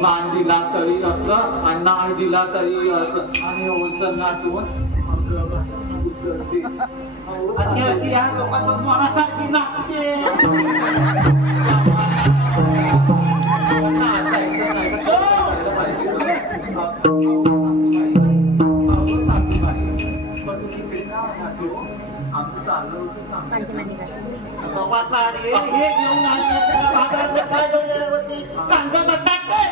मान दिला तरी असं आणि नाही दिला तरी असं आणि ओळखण नाटून आणि अशी या लोकांचं मनासारखी नाटके साडी हे घेऊन कांदा बटाटे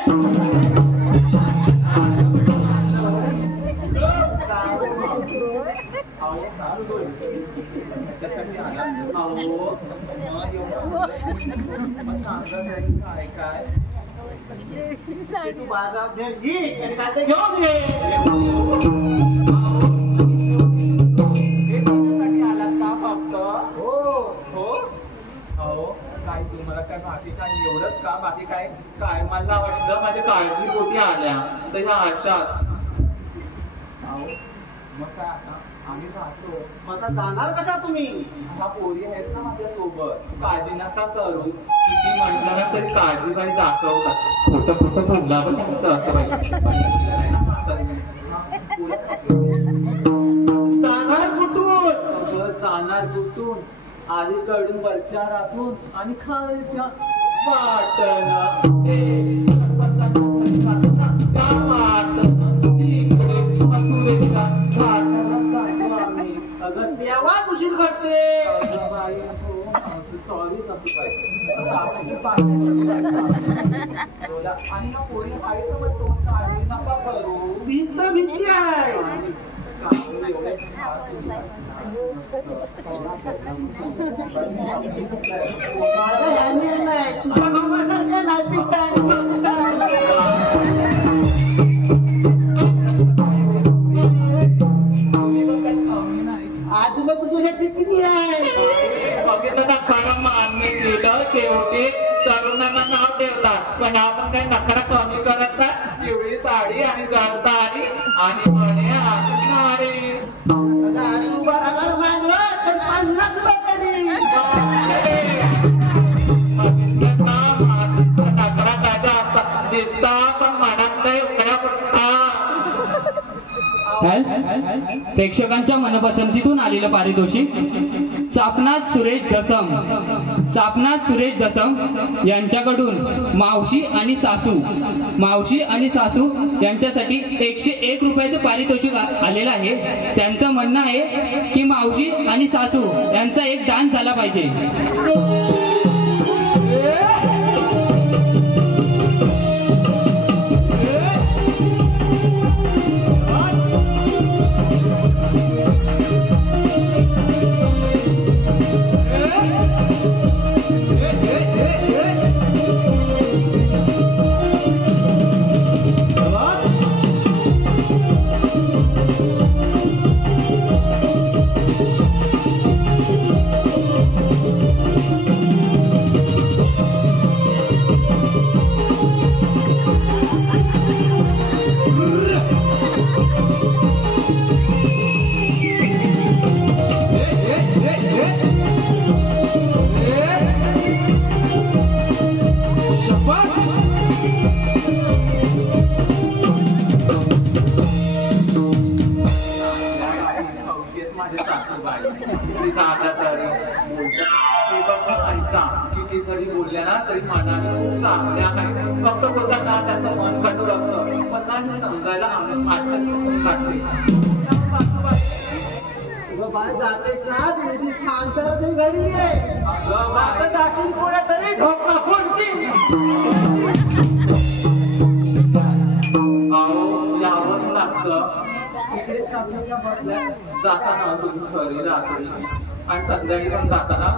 तू बाजार घे आणि कांदे घेऊन घे काय तुम्हाला काय बाकी काय एवढंच का बाकी काय काय मला वाटलं माझ्या काळजी पोटी आल्या त्याच्या हातात मग काय आता आम्ही राहतो मग आता जाणार कशा तुम्ही हा पोरी आहेत ना माझ्या सोबत काळजी नका करू किती म्हटलं ना तरी काळजी बाई दाखवतात खोटं खोटं बोलला पण तुमचं असं जाणार कुठून जाणार कुठून अलीकडून वरच्या रातून आणि खालच्या वाटण अगं देवा उशीर करते सॉरी आणि ना पोरी आहे नका करू भीत भीती आहे आजूला तुझ्याची किती आहे बघितलं ना खरं मान्य केलं शेवटी तरुणांना नाव ठेवतात पण आपण काय नखरा कमी करत नाही. पिवळी साडी आणि जळतारी आणि म्हणे असणारी. तू बरोबर मागला तर 50 रुपये नखरा कायदा असतात दिसता पण म्हणत नाही उकड्या पडता. प्रेक्षकांच्या मनपसंतीतून आलेलं पारितोषिक चापनाथ सुरेश दसम यांच्याकडून मावशी आणि सासू यांच्यासाठी 101 रुपयाचं पारितोषिक आलेलं आहे. त्यांचं म्हणणं आहे की मावशी आणि सासू यांचा एक डान्स झाला पाहिजे. किती जरी बोलल्या ना तरी मनाने खूप चांगल्या काही फक्त बोलतात ना त्याचं मन कठोर असतं पण नाही समजायला जातेस ना तिथे छान सर घरी आहे जाशील पुढे तरी ढोकळा फोडशील. यावंच लागतं. जाताना तुम्ही घरी रात्री आणि संध्याकाळी पण जाताना